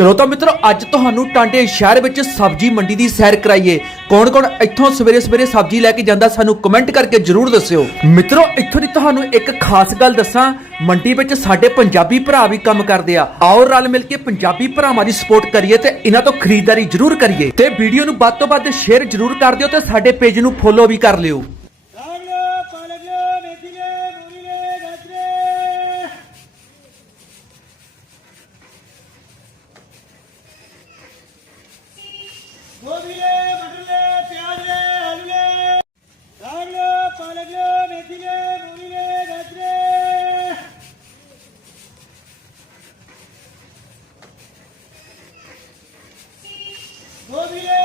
ਚਲੋ ਤਾਂ ਮਿੱਤਰੋ, ਅੱਜ ਤੁਹਾਨੂੰ ਟਾਂਡੇ ਸ਼ਹਿਰ ਵਿੱਚ ਸਬਜ਼ੀ ਮੰਡੀ ਦੀ ਸੈਰ ਕਰਾਈਏ। ਕੌਣ-ਕੌਣ ਇੱਥੋਂ ਸਵੇਰੇ-ਸਵੇਰੇ ਸਬਜ਼ੀ ਲੈ ਕੇ ਜਾਂਦਾ, ਸਾਨੂੰ ਕਮੈਂਟ ਕਰਕੇ ਜਰੂਰ ਦੱਸਿਓ। ਮਿੱਤਰੋ, ਇੱਥੋਂ ਦੀ ਤੁਹਾਨੂੰ ਇੱਕ ਖਾਸ ਗੱਲ ਦੱਸਾਂ, ਮੰਡੀ ਵਿੱਚ ਸਾਡੇ ਪੰਜਾਬੀ ਭਰਾ ਵੀ ਕੰਮ ਕਰਦੇ ਆ। ਆਓ ਰਲ ਮਿਲ ਕੇ ਪੰਜਾਬੀ ਭਰਾਵਾਂ ਦੀ ਸਪੋਰਟ ਕਰੀਏ ਤੇ ਇਹਨਾਂ ਤੋਂ ਖਰੀਦਦਾਰੀ ਜਰੂਰ ਕਰੀਏ। ਤੇ ਵੀਡੀਓ ਨੂੰ ਵੱਧ ਤੋਂ ਵੱਧ ਸ਼ੇਅਰ ਜਰੂਰ ਕਰ ਦਿਓ ਤੇ ਸਾਡੇ ਪੇਜ ਨੂੰ ਫੋਲੋ ਵੀ ਕਰ ਲਿਓ। గోధులే మటన్లే ప్యాజ్లే ఆలులే రాగులు పాలకులు మెథిలే మూలిలే గాత్రే గోధులే